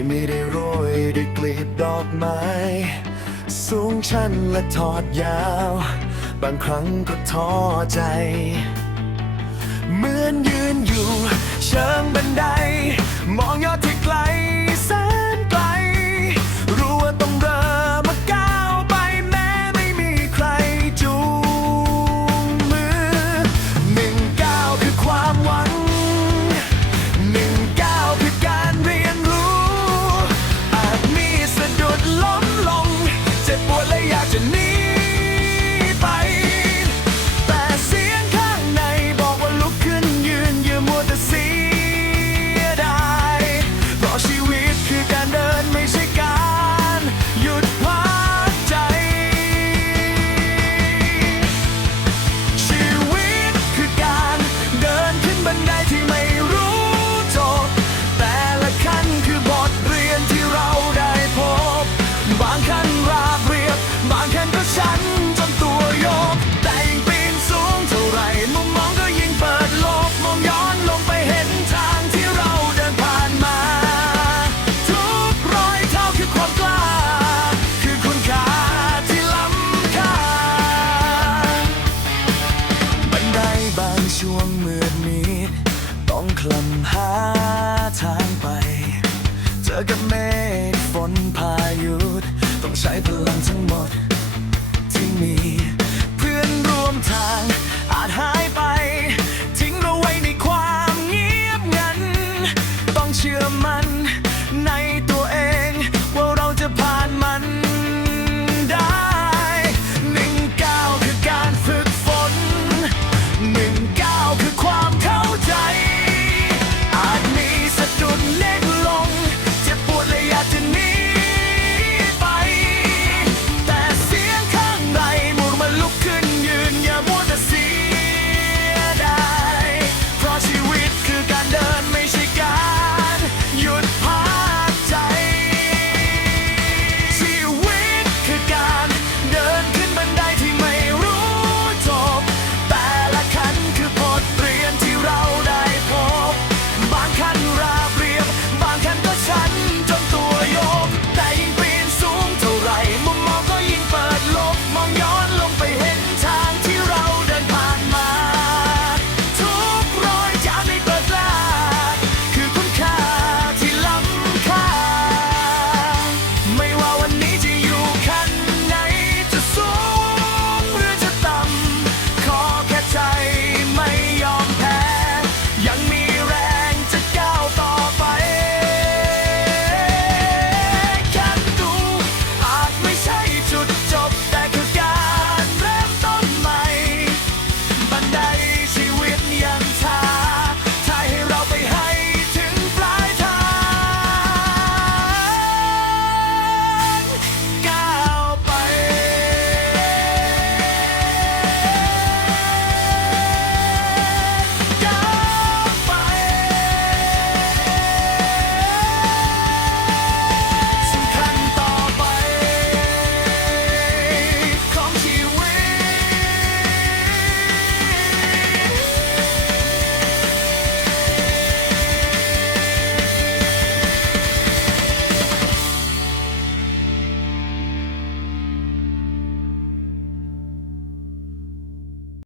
ที่ไม่ได้โรยด้วยกลีบดอกไม้ สูงชันและทอดยาว บางครั้งก็ท้อใจ เหมือนยืนอยู่เชิงบันได ขั้นจนตัวโยกแต่ยิ่งปีนสูงเท่าไรมุมมองก็ยิ่งเปิดโลกมองย้อนลงไปเห็นทางที่เราเดินผ่านมา ทุกรอยเท้าคือความกล้า คือคุณค่าที่ล้ำค่าบันไดบางช่วงมืดมิดต้องคลำหาทางไป เจอกับเมฆฝนพายุต้องใช้พลังทั้งหมด me.